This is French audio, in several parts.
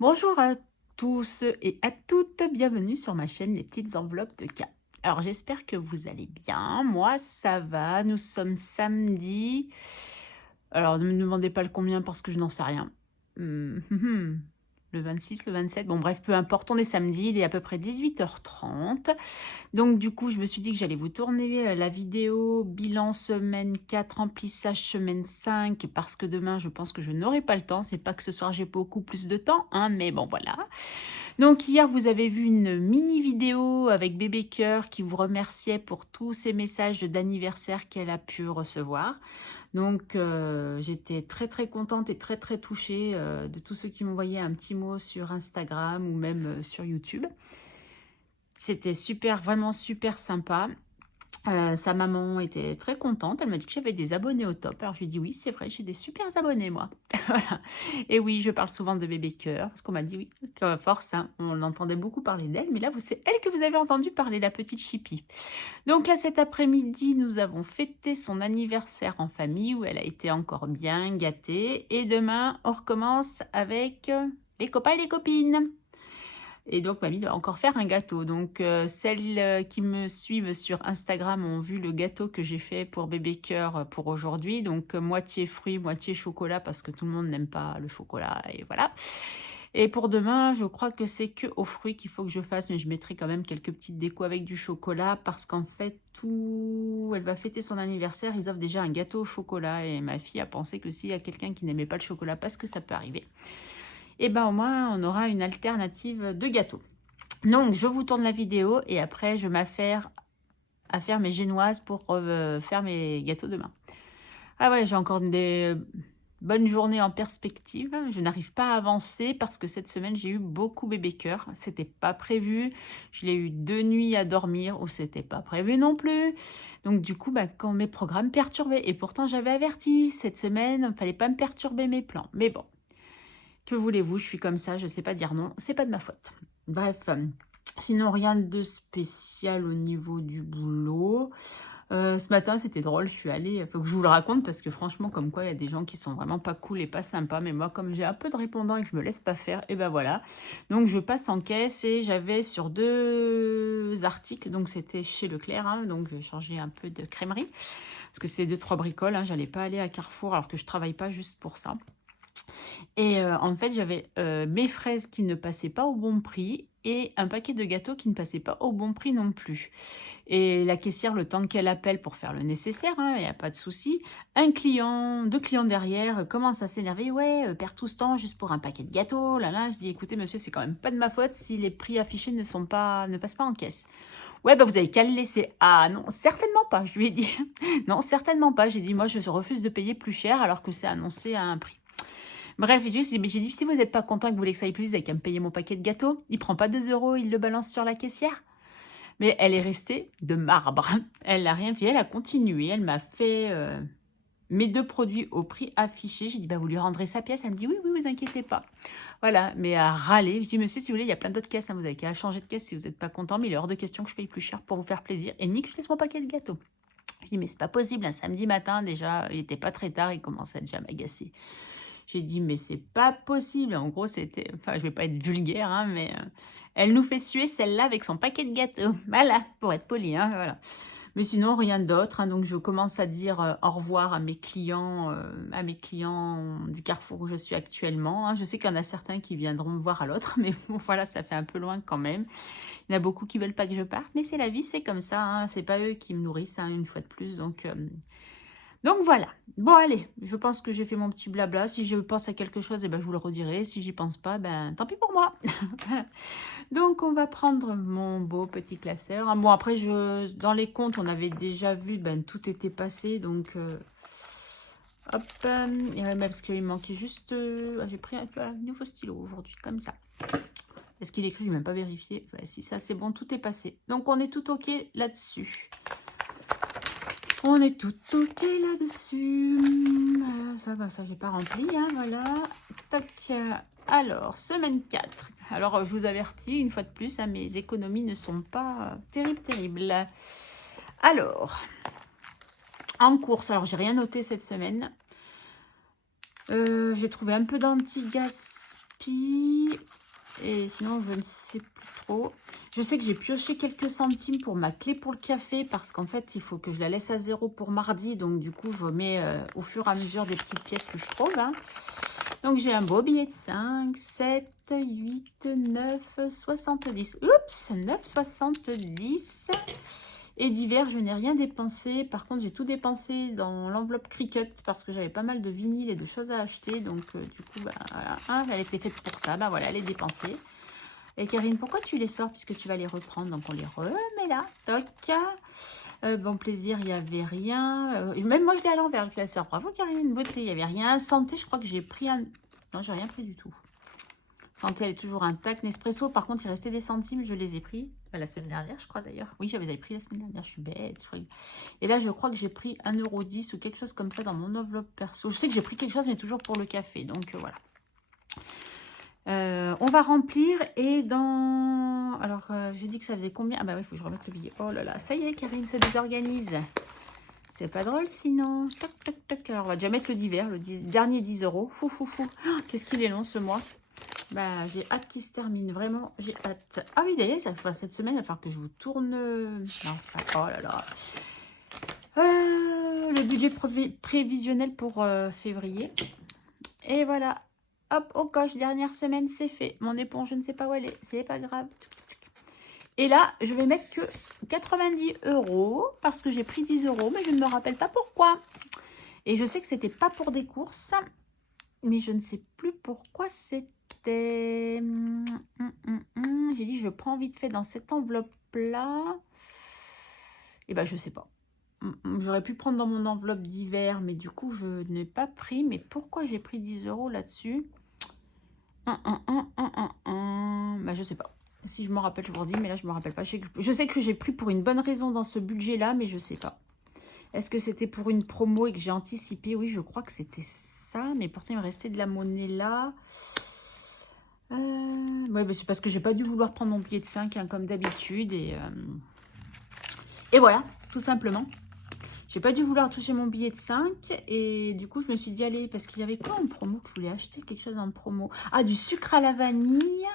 Bonjour à tous et à toutes, bienvenue sur ma chaîne Les Petites Enveloppes de K. Alors j'espère que vous allez bien, moi ça va, nous sommes samedi. Alors ne me demandez pas le combien parce que je n'en sais rien. Le 26, le 27, bon bref, peu importe, on est samedi, il est à peu près 18h30. Donc du coup, je me suis dit que j'allais vous tourner la vidéo bilan semaine 4, remplissage semaine 5, parce que demain, je pense que je n'aurai pas le temps. C'est pas que ce soir, j'ai beaucoup plus de temps, hein, mais bon, voilà. Donc hier, vous avez vu une mini vidéo avec Bébé Cœur qui vous remerciait pour tous ces messages d'anniversaire qu'elle a pu recevoir. Donc j'étais très très contente et très très touchée de tous ceux qui m'envoyaient un petit mot sur Instagram ou même sur YouTube. C'était super, vraiment super sympa. Sa maman était très contente. Elle m'a dit que j'avais des abonnés au top. Alors je lui ai dit: «Oui, c'est vrai, j'ai des super abonnés moi». Voilà. Et oui, je parle souvent de Bébé Cœur parce qu'on m'a dit oui, qu'à force, hein, on entendait beaucoup parler d'elle, mais là, vous c'est elle que vous avez entendu parler, la petite Chippy. Donc là, cet après-midi, nous avons fêté son anniversaire en famille où elle a été encore bien gâtée et demain, on recommence avec, les copains et les copines. Et donc mamie doit encore faire un gâteau. Donc celles qui me suivent sur Instagram ont vu le gâteau que j'ai fait pour Bébé Cœur pour aujourd'hui. Donc moitié fruits, moitié chocolat parce que tout le monde n'aime pas le chocolat et voilà. Et pour demain, je crois que c'est que aux fruits qu'il faut que je fasse, mais je mettrai quand même quelques petites décos avec du chocolat parce qu'en fait, elle va fêter son anniversaire, ils offrent déjà un gâteau au chocolat et ma fille a pensé que s'il y a quelqu'un qui n'aimait pas le chocolat, parce que ça peut arriver, et ben au moins on aura une alternative de gâteau. Donc je vous tourne la vidéo et après je m'affaire à faire mes génoises pour faire mes gâteaux demain. Ah ouais, j'ai encore des bonnes journées en perspective. Je n'arrive pas à avancer parce que cette semaine j'ai eu beaucoup Bébé Cœur. C'était pas prévu. Je l'ai eu 2 nuits à dormir où c'était pas prévu non plus. Donc du coup, quand mes programmes perturbaient, et pourtant j'avais averti cette semaine, il ne fallait pas me perturber mes plans. Mais bon, que voulez-vous, je suis comme ça, je sais pas dire non, c'est pas de ma faute. Bref, sinon rien de spécial au niveau du boulot. Ce matin, c'était drôle, je suis allée, faut que je vous le raconte parce que franchement, comme quoi il y a des gens qui sont vraiment pas cool et pas sympas, mais moi, comme j'ai un peu de répondants et que je me laisse pas faire, et ben voilà. Donc je passe en caisse et j'avais sur 2 articles, donc c'était chez Leclerc, hein, donc j'ai changé un peu de crèmerie, parce que c'est 2-3 bricoles, hein, j'allais pas aller à Carrefour alors que je travaille pas juste pour ça. Et en fait, j'avais, mes fraises qui ne passaient pas au bon prix et un paquet de gâteaux qui ne passait pas au bon prix non plus. Et la caissière, le temps qu'elle appelle pour faire le nécessaire, hein, il y a pas de souci, un client, 2 clients derrière, commencent à s'énerver: «Ouais, perd tout ce temps juste pour un paquet de gâteaux, là, là». Je dis: «Écoutez monsieur, c'est quand même pas de ma faute si les prix affichés ne passent pas en caisse». «Ouais, bah, vous avez qu'à le laisser». «Ah non, certainement pas», je lui ai dit. «Non, certainement pas». J'ai dit: «Moi, je refuse de payer plus cher alors que c'est annoncé à un prix». Bref, j'ai dit: «Si vous n'êtes pas content et que vous voulez que ça aille plus vite, vous avez qu'à me payer mon paquet de gâteaux. Il prend pas 2 euros, il le balance sur la caissière». Mais elle est restée de marbre. Elle n'a rien fait, elle a continué. Elle m'a fait, mes 2 produits au prix affiché. J'ai dit: «Bah, vous lui rendrez sa pièce». Elle me dit: «Oui, oui, vous inquiétez pas». Voilà, mais à râler. Je dis: «Monsieur, si vous voulez, il y a plein d'autres caisses, hein, vous avez qu'à changer de caisse si vous n'êtes pas content, mais il est hors de question que je paye plus cher pour vous faire plaisir et ni que je laisse mon paquet de gâteaux». Je dis: «Mais c'est pas possible, un samedi matin déjà, il était pas très tard, il commençait déjà à m'agacer». J'ai dit: «Mais c'est pas possible». En gros, c'était, enfin, je vais pas être vulgaire, hein, mais elle nous fait suer celle-là avec son paquet de gâteaux. Voilà, pour être polie, hein, voilà. Mais sinon, rien d'autre, hein, donc je commence à dire, au revoir à mes clients du Carrefour où je suis actuellement, hein. Je sais qu'il y en a certains qui viendront me voir à l'autre, mais bon, voilà, ça fait un peu loin quand même. Il y en a beaucoup qui veulent pas que je parte, mais c'est la vie, c'est comme ça, hein. C'est pas eux qui me nourrissent, hein, une fois de plus, donc voilà. Bon allez, je pense que j'ai fait mon petit blabla. Si je pense à quelque chose, eh ben, je vous le redirai. Si j'y pense pas, ben tant pis pour moi. Donc on va prendre mon beau petit classeur. Ah, bon après, dans les comptes, on avait déjà vu, ben tout était passé. Donc hop, et ouais, parce qu'il manquait juste... j'ai pris un nouveau stylo aujourd'hui, comme ça. Est-ce qu'il écrit? Je n'ai même pas vérifié. Ouais, si ça c'est bon, tout est passé. Donc on est tout ok là-dessus. On est tout ok là-dessus. Ça j'ai pas rempli, hein, voilà. Tac. Alors, semaine 4. Alors, je vous avertis, une fois de plus, hein, mes économies ne sont pas terribles. Alors, en course, alors j'ai rien noté cette semaine. J'ai trouvé un peu d'anti-gaspi. et sinon je ne sais plus trop. Je sais que j'ai pioché quelques centimes pour ma clé pour le café parce qu'en fait il faut que je la laisse à 0 pour mardi. Donc du coup je mets au fur et à mesure des petites pièces que je trouve. Hein. Donc j'ai un beau billet de 5, 7, 8, 9, 70. Oups, 9,70. Et d'hiver, je n'ai rien dépensé. Par contre, j'ai tout dépensé dans l'enveloppe Cricut parce que j'avais pas mal de vinyles et de choses à acheter. Donc, du coup, bah, voilà, hein, elle était faite pour ça. Bah voilà, elle est dépensée. Et Karine, pourquoi tu les sors puisque tu vas les reprendre? Donc, on les remet là. Toc. Bon plaisir, il n'y avait rien. Même moi, je l'ai à l'envers, je la sors. Bravo, Karine. Beauté, il n'y avait rien. Santé, je crois que j'ai pris un... Non, j'ai rien pris du tout. Santé, elle est toujours intacte. Nespresso, par contre, il restait des centimes. Je les ai pris la semaine dernière, je crois d'ailleurs. Oui, j'avais pris la semaine dernière. Je suis bête. Et là, je crois que j'ai pris 1,10 € ou quelque chose comme ça dans mon enveloppe perso. Je sais que j'ai pris quelque chose, mais toujours pour le café. Donc, voilà. On va remplir. Et dans... Alors, j'ai dit que ça faisait combien? Ah bah oui, il faut que je remette le billet. Oh là là, ça y est, Karine se désorganise. C'est pas drôle sinon. Toc, toc, toc. Alors, on va déjà mettre le divers, le dernier 10 €. Fou, fou, fou. Oh, qu'est-ce qu'il est long ce mois. Bah, j'ai hâte qu'il se termine, vraiment, j'ai hâte. Ah oui, d'ailleurs, cette semaine, il va falloir que je vous tourne... Non, c'est pas... Oh là là. Le budget prévisionnel pour février. Et voilà. Hop, on coche, dernière semaine, c'est fait. Mon éponge, je ne sais pas où elle est, c'est pas grave. Et là, je vais mettre que 90 € parce que j'ai pris 10 €, mais je ne me rappelle pas pourquoi. Et je sais que c'était pas pour des courses, mais je ne sais plus pourquoi c'était. J'ai dit, je prends vite fait dans cette enveloppe-là. Et ben, je sais pas. J'aurais pu prendre dans mon enveloppe d'hiver, mais du coup, je n'ai pas pris. Mais pourquoi j'ai pris 10 € là-dessus? Ben, je sais pas. Si je m'en rappelle, je vous redis, mais là, je me rappelle pas. Je sais que j'ai pris pour une bonne raison dans ce budget-là, mais je sais pas. Est-ce que c'était pour une promo et que j'ai anticipé? Oui, je crois que c'était ça, mais pourtant, il me restait de la monnaie là. Ouais, bah c'est parce que j'ai pas dû vouloir prendre mon billet de 5 hein, comme d'habitude. Et voilà, tout simplement. J'ai pas dû vouloir toucher mon billet de 5. Et du coup, je me suis dit, allez, parce qu'il y avait quoi en promo que je voulais acheter? Quelque chose en promo. Ah, du sucre à la vanille.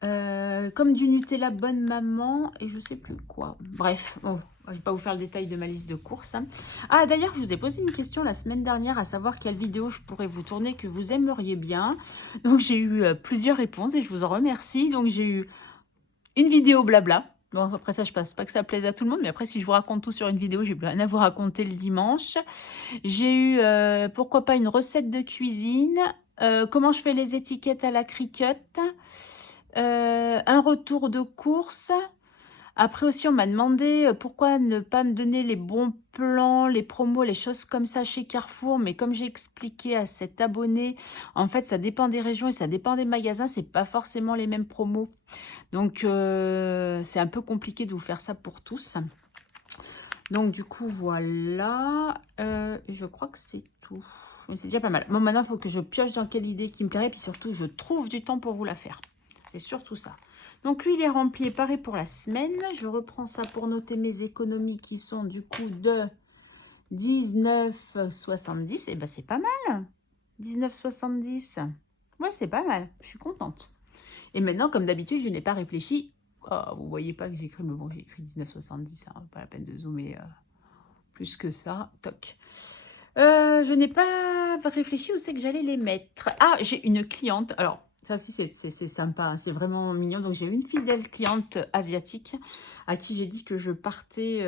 Comme du Nutella Bonne Maman. Et je sais plus quoi. Bref, bon. Je ne vais pas vous faire le détail de ma liste de courses. Hein. Ah, d'ailleurs, je vous ai posé une question la semaine dernière, à savoir quelle vidéo je pourrais vous tourner que vous aimeriez bien. Donc, j'ai eu plusieurs réponses et je vous en remercie. Donc, j'ai eu une vidéo blabla. Bon, après ça, je pense pas que ça plaise à tout le monde. Mais après, si je vous raconte tout sur une vidéo, j'ai plus rien à vous raconter le dimanche. J'ai eu, pourquoi pas, une recette de cuisine. Comment je fais les étiquettes à la Cricut. Un retour de course. Après aussi, on m'a demandé pourquoi ne pas me donner les bons plans, les promos, les choses comme ça chez Carrefour. Mais comme j'ai expliqué à cet abonné, en fait, ça dépend des régions et ça dépend des magasins. C'est pas forcément les mêmes promos. Donc, c'est un peu compliqué de vous faire ça pour tous. Donc, du coup, voilà. Je crois que c'est tout. Mais c'est déjà pas mal. Bon, maintenant, il faut que je pioche dans quelle idée qui me plairait. Puis surtout, je trouve du temps pour vous la faire. C'est surtout ça. Donc, lui, il est rempli et pareil pour la semaine. Je reprends ça pour noter mes économies qui sont du coup de 19,70. Et ben, c'est pas mal. 19,70. Ouais, c'est pas mal. Je suis contente. Et maintenant, comme d'habitude, je n'ai pas réfléchi. Oh, vous voyez pas que j'ai écrit, mais bon, j'ai écrit 19,70. Hein, pas la peine de zoomer plus que ça. Toc. Je n'ai pas réfléchi où c'est que j'allais les mettre. Ah, j'ai une cliente. Alors, ça, si, c'est sympa, hein, c'est vraiment mignon. Donc, j'ai une fidèle cliente asiatique à qui j'ai dit que je partais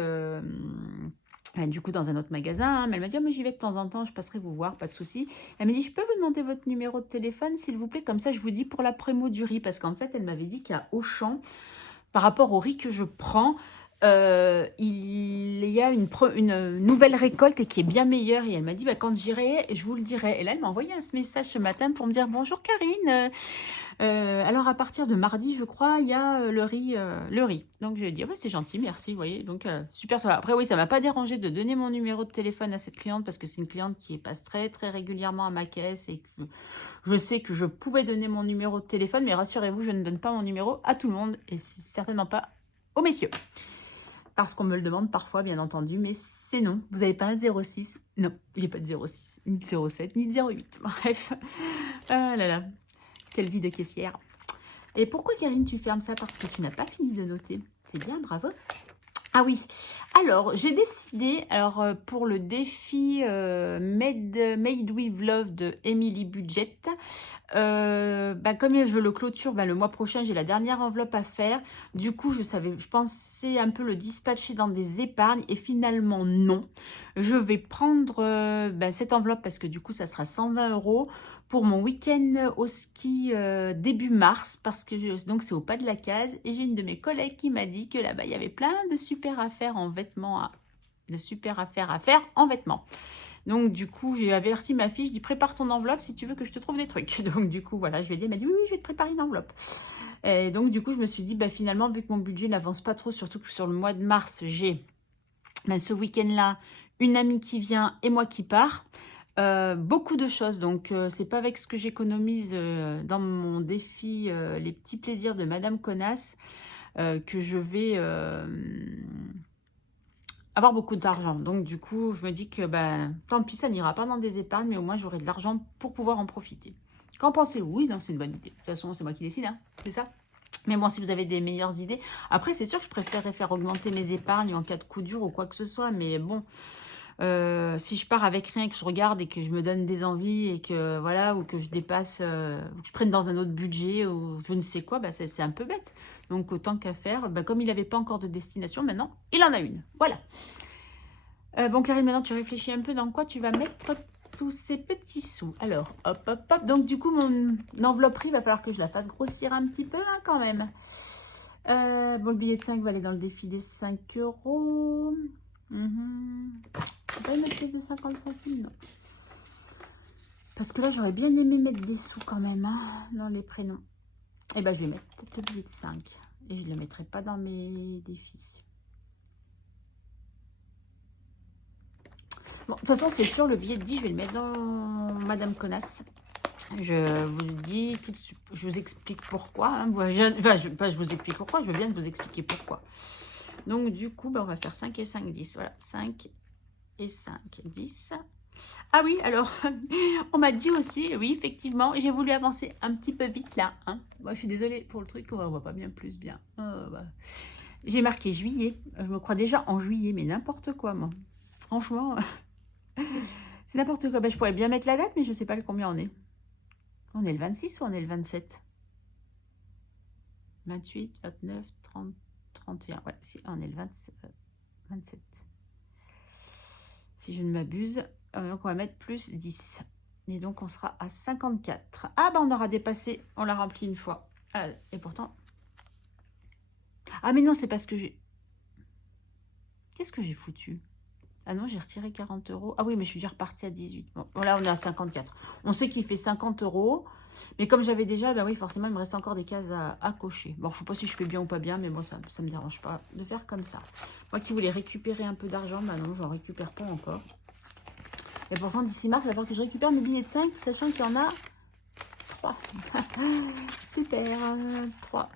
du coup dans un autre magasin. Hein, mais elle m'a dit, oh, mais j'y vais de temps en temps, je passerai vous voir, pas de souci. Elle m'a dit, je peux vous demander votre numéro de téléphone, s'il vous plaît. Comme ça, je vous dis pour la prémo du riz. Parce qu'en fait, elle m'avait dit qu'à Auchan, par rapport au riz que je prends, il y a une nouvelle récolte et qui est bien meilleure. Et elle m'a dit, bah, quand j'irai, je vous le dirai. Et là, elle m'a envoyé un message ce matin pour me dire, bonjour Karine. Alors, à partir de mardi, je crois, il y a le riz. Donc, je lui ai dit, oh, bah, c'est gentil, merci. Vous voyez, donc, super. Ça va. Après, oui, ça ne m'a pas dérangé de donner mon numéro de téléphone à cette cliente parce que c'est une cliente qui passe très, très régulièrement à ma caisse et que je sais que je pouvais donner mon numéro de téléphone. Mais rassurez-vous, je ne donne pas mon numéro à tout le monde et certainement pas aux messieurs. Parce qu'on me le demande parfois, bien entendu, mais c'est non. Vous n'avez pas un 06? Non, il n'y a pas de 06, ni de 07, ni de 08. Bref. Ah là là. Quelle vie de caissière. Et pourquoi, Karine, tu fermes ça? Parce que tu n'as pas fini de noter. C'est bien, bravo. Ah oui, alors j'ai décidé, pour le défi Made with Love de Emily Budget, comme je le clôture le mois prochain, j'ai la dernière enveloppe à faire. Du coup, je pensais un peu le dispatcher dans des épargnes et finalement non. Je vais prendre cette enveloppe parce que du coup, ça sera 120 € pour mon week-end au ski début mars parce que donc c'est au pas de la case et j'ai une de mes collègues qui m'a dit que là-bas, il y avait plein de super affaires en vêtements, de super affaires à faire en vêtements. Donc, du coup, j'ai averti ma fille, je dis prépare ton enveloppe si tu veux que je te trouve des trucs. Donc, du coup, voilà, je lui ai dit, elle m'a dit oui, oui, je vais te préparer une enveloppe. Et donc, du coup, je me suis dit, finalement, vu que mon budget n'avance pas trop, surtout que sur le mois de mars, j'ai ce week-end-là une amie qui vient et moi qui pars. Beaucoup de choses, donc c'est pas avec ce que j'économise dans mon défi les petits plaisirs de Madame Connasse que je vais avoir beaucoup d'argent. Donc du coup, je me dis que tant pis, ça n'ira pas dans des épargnes, mais au moins j'aurai de l'argent pour pouvoir en profiter. Qu'en pensez-vous? Oui, non, c'est une bonne idée. De toute façon, c'est moi qui décide, hein, c'est ça. Mais bon, si vous avez des meilleures idées. Après, c'est sûr que je préférerais faire augmenter mes épargnes en cas de coup dur ou quoi que ce soit. Mais bon, si je pars avec rien, que je regarde et que je me donne des envies et que voilà, ou que je dépasse, ou que je prenne dans un autre budget ou je ne sais quoi, c'est un peu bête. Donc autant qu'à faire, comme il n'avait pas encore de destination, maintenant il en a une. Voilà. Bon, Karine, maintenant tu réfléchis un peu dans quoi tu vas mettre tous ces petits sous. Alors, hop, hop, hop. Donc du coup, mon envelopperie, il va falloir que je la fasse grossir un petit peu quand même. Bon, le billet de 5 va aller dans le défi des 5 €. Pas une autre pièce de 50 centimes, non. Parce que là, j'aurais bien aimé mettre des sous quand même dans les prénoms. Et je vais mettre peut-être le billet de 5. Et je ne le mettrai pas dans mes défis. Bon, de toute façon, c'est sûr, le billet de 10, je vais le mettre dans Madame Connasse. Je vous le dis, je vous explique pourquoi. Je vous explique pourquoi, je veux bien vous expliquer pourquoi. Donc, du coup, on va faire 5 et 5, 10. Voilà, 5 et 5, 10. Ah oui, alors, on m'a dit aussi, oui, effectivement, j'ai voulu avancer un petit peu vite là. Moi, je suis désolée pour le truc, on ne voit pas bien plus bien. J'ai marqué juillet. Je me crois déjà en juillet, mais n'importe quoi, moi. Franchement, c'est n'importe quoi. Je pourrais bien mettre la date, mais je ne sais pas combien on est. On est le 26 ou on est le 27? 28, 29, 30, 31. Ouais, si, on est le 27. Si je ne m'abuse. Donc, on va mettre plus 10. Et donc, on sera à 54. Ah, on aura dépassé. On l'a rempli une fois. Et pourtant... Ah, mais non, c'est parce que j'ai... Qu'est-ce que j'ai foutu? Ah non, j'ai retiré 40 €. Ah oui, mais je suis déjà repartie à 18. Bon, voilà, on est à 54. On sait qu'il fait 50 €. Mais comme j'avais déjà, oui, forcément, il me reste encore des cases à cocher. Bon, je ne sais pas si je fais bien ou pas bien, mais bon, ça ne me dérange pas de faire comme ça. Moi qui voulais récupérer un peu d'argent, non, je n'en récupère pas encore. Et pourtant, d'ici mars, il va falloir que je récupère mes billets de 5, sachant qu'il y en a 3. Super, 3.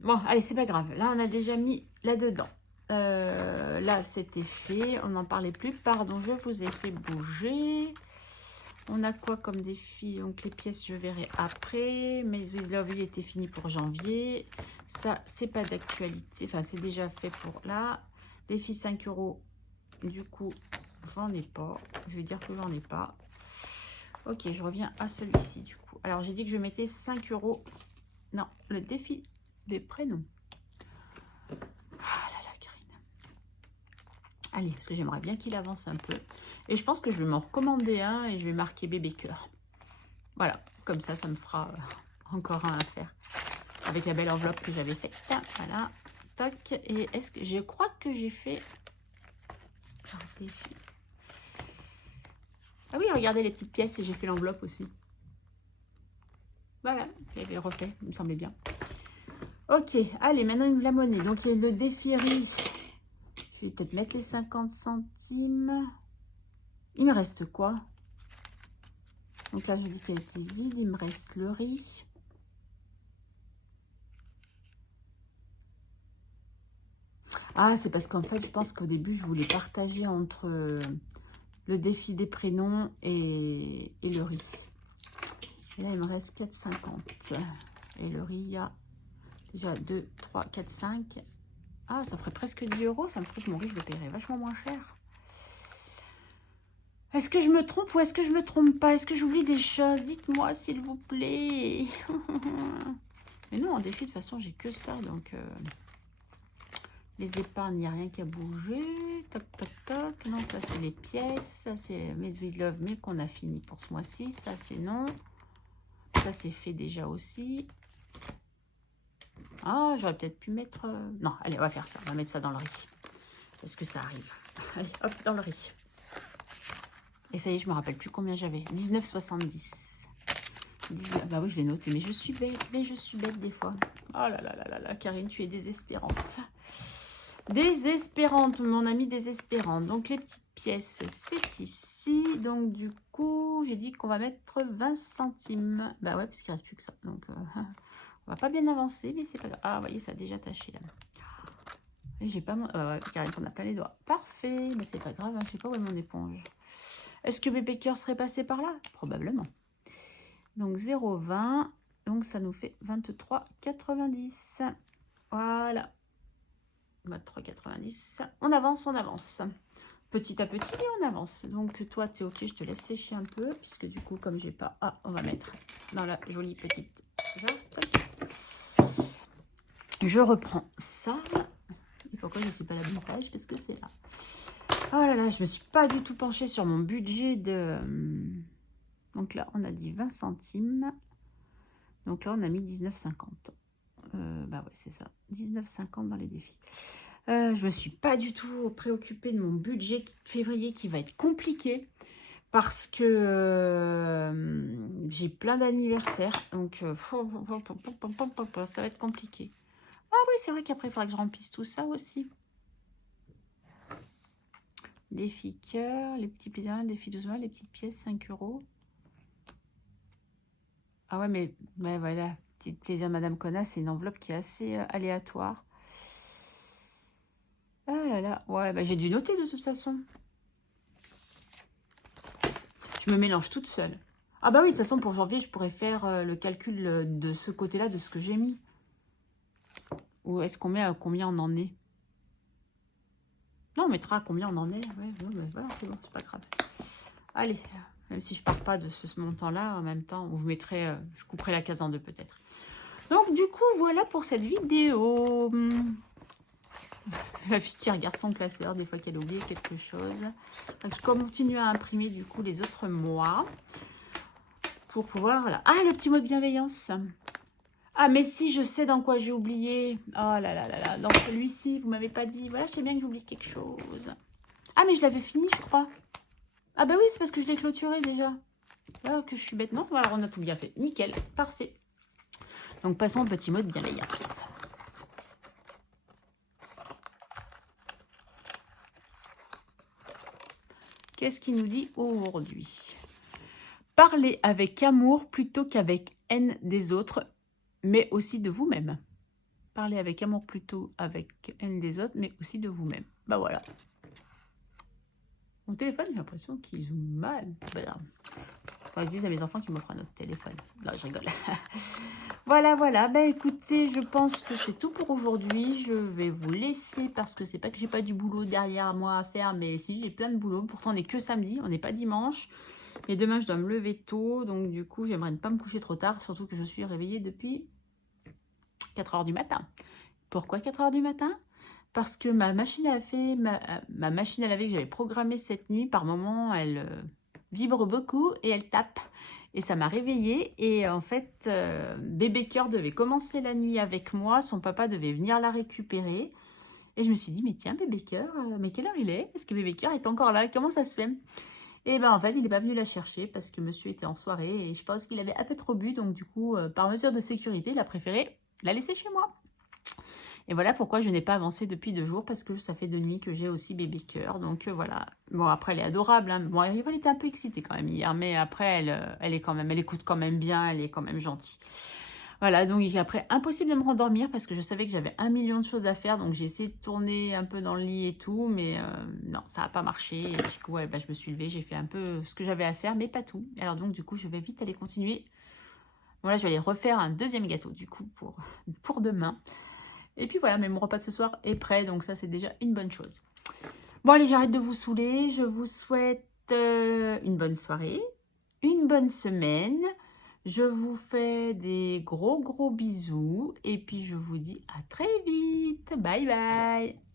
Bon, allez, c'est pas grave. Là, on a déjà mis là-dedans. Là, c'était fait. On n'en parlait plus. Pardon, je vous ai fait bouger. On a quoi comme défi? Donc, les pièces, je verrai après. Mais Love était fini pour janvier. Ça, c'est pas d'actualité. Enfin, c'est déjà fait pour là. Défi 5 €. Du coup, j'en ai pas. Je vais dire que j'en ai pas. Ok, je reviens à celui-ci, du coup. Alors, j'ai dit que je mettais 5 €. Non, le défi des prénoms. Ah là là, Karine. Allez, parce que j'aimerais bien qu'il avance un peu. Et je pense que je vais m'en recommander un et je vais marquer bébé cœur. Voilà, comme ça, ça me fera encore un à faire. Avec la belle enveloppe que j'avais faite. Voilà, tac. Et est-ce que je crois que j'ai fait un défi. Ah oui, regardez les petites pièces et j'ai fait l'enveloppe aussi. Voilà, j'avais refait, il me semblait bien. Ok, allez, maintenant la monnaie. Donc, il y a le défi riz. Je vais peut-être mettre les 50 centimes. Il me reste quoi? Donc là, je dis qu'elle était vide. Il me reste le riz. Ah, c'est parce qu'en fait, je pense qu'au début, je voulais partager entre le défi des prénoms et le riz. riz. Et là, il me reste 4,50. Et le riz, il y a déjà 2, 3, 4, 5. Ah, ça ferait presque 10 €. Ça me ferait que mon riz, je le paierais vachement moins cher. Est-ce que je me trompe ou est-ce que je me trompe pas? Est-ce que j'oublie des choses? Dites-moi, s'il vous plaît. Mais non, en défi, de toute façon, j'ai que ça. Donc, les épargnes, il n'y a rien qui a bougé. Toc, toc, toc. Non, ça, c'est les pièces. Ça, c'est mes Sweet Love, mais qu'on a fini pour ce mois-ci. Ça, c'est non. Ça, c'est fait déjà aussi. Ah, j'aurais peut-être pu mettre... Non, allez, on va faire ça. On va mettre ça dans le riz. Parce que ça arrive. Allez, hop, dans le riz. Et ça y est, je me rappelle plus combien j'avais. 19,70. Bah oui, je l'ai noté. Mais je suis bête. Mais je suis bête des fois. Oh là là là là là. Karine, tu es désespérante. Désespérante, mon amie désespérante. Donc, les petites pièces, c'est ici. Donc, du coup, j'ai dit qu'on va mettre 20 centimes. Bah ouais, parce qu'il ne reste plus que ça. Donc, on va pas bien avancer, mais c'est pas grave. Ah, vous voyez, ça a déjà taché là. Et j'ai pas mon... ouais, Karine, on a pas les doigts. Parfait, mais c'est pas grave. Hein, je sais pas où est mon éponge. Est-ce que Bébé Cœur serait passé par là? Probablement. Donc 0,20. Donc ça nous fait 23,90. Voilà. 23,90. On avance, on avance. Petit à petit, on avance. Donc toi, tu es ok, je te laisse sécher un peu. Puisque du coup, comme j'ai pas... Ah, on va mettre dans la jolie petite... Je reprends ça. Et pourquoi je ne suis pas à la bonne page? Parce que c'est là. Oh là là, je me suis pas du tout penchée sur mon budget de... Donc là, on a dit 20 centimes. Donc là, on a mis 19,50. Bah ouais, c'est ça. 19,50 dans les défis. Je me suis pas du tout préoccupée de mon budget de février qui va être compliqué. Parce que j'ai plein d'anniversaires. Donc, ça va être compliqué. Ah oui, c'est vrai qu'après, il faudra que je remplisse tout ça aussi. Défi cœur, les petits plaisirs, défi 12 mois, les petites pièces, 5 €. Ah ouais, mais voilà, petit plaisir Madame Conna, c'est une enveloppe qui est assez aléatoire. Ah là là, ouais, bah j'ai dû noter de toute façon. Je me mélange toute seule. Ah bah oui, de toute façon, pour janvier, je pourrais faire le calcul de ce côté-là, de ce que j'ai mis. Ou est-ce qu'on met à combien on en est? Non, on mettra à combien on en est. Ouais, voilà, c'est bon, c'est pas grave. Allez, même si je pars pas de ce montant-là, en même temps, vous mettrez, je couperai la case en deux peut-être. Donc, du coup, voilà pour cette vidéo. La fille qui regarde son classeur, des fois qu'elle oublie quelque chose. Donc, je continue à imprimer, du coup, les autres mois. Pour pouvoir... Voilà. Ah, le petit mot de bienveillance. Ah, mais si, je sais dans quoi j'ai oublié. Oh là là là là. Dans celui-ci, vous m'avez pas dit. Voilà, je sais bien que j'oublie quelque chose. Ah, mais je l'avais fini, je crois. Ah bah oui, c'est parce que je l'ai clôturé déjà. Ah, que je suis bête. Non, alors on a tout bien fait. Nickel, parfait. Donc, passons au petit mot de bienveillance. Qu'est-ce qu'il nous dit aujourd'hui? Parlez avec amour plutôt qu'avec haine des autres, mais aussi de vous-même. Parlez avec amour plutôt avec haine des autres, mais aussi de vous-même. Bah voilà. Mon téléphone, j'ai l'impression qu'il joue mal. Voilà. Enfin, je dis à mes enfants qu'ils m'offrent un autre téléphone. Non, je rigole. Voilà, voilà. Ben écoutez, je pense que c'est tout pour aujourd'hui. Je vais vous laisser parce que c'est pas que j'ai pas du boulot derrière moi à faire, mais si, j'ai plein de boulot. Pourtant, on n'est que samedi, on n'est pas dimanche. Mais demain, je dois me lever tôt. Donc, du coup, j'aimerais ne pas me coucher trop tard. Surtout que je suis réveillée depuis 4 h du matin. Pourquoi 4 h du matin? Parce que ma machine à machine à laver que j'avais programmée cette nuit, par moment, elle vibre beaucoup et elle tape. Et ça m'a réveillée. Et en fait, Bébé Cœur devait commencer la nuit avec moi. Son papa devait venir la récupérer. Et je me suis dit, mais tiens, Bébé Cœur, mais quelle heure il est? Est-ce que Bébé Cœur est encore là? Comment ça se fait? Et ben en fait, il n'est pas venu la chercher parce que monsieur était en soirée. Et je pense qu'il avait un peu trop bu. Donc du coup, par mesure de sécurité, il a préféré la laisser chez moi. Et voilà pourquoi je n'ai pas avancé depuis 2 jours, parce que ça fait 2 nuits que j'ai aussi Bébé Cœur. Donc voilà. Bon, après, elle est adorable. Hein. Bon, elle était un peu excitée quand même hier, mais après, elle écoute quand même bien, elle est quand même gentille. Voilà, donc après, impossible de me rendormir parce que je savais que j'avais 1 million de choses à faire. Donc, j'ai essayé de tourner un peu dans le lit et tout, mais non, ça n'a pas marché. Et du coup, ouais, bah, je me suis levée, j'ai fait un peu ce que j'avais à faire, mais pas tout. Alors donc, du coup, je vais vite aller continuer. Voilà, je vais aller refaire un deuxième gâteau, du coup, pour demain. Et puis voilà, mais mon repas de ce soir est prêt, donc ça, c'est déjà une bonne chose. Bon, allez, j'arrête de vous saouler. Je vous souhaite une bonne soirée, une bonne semaine. Je vous fais des gros bisous et puis je vous dis à très vite. Bye bye.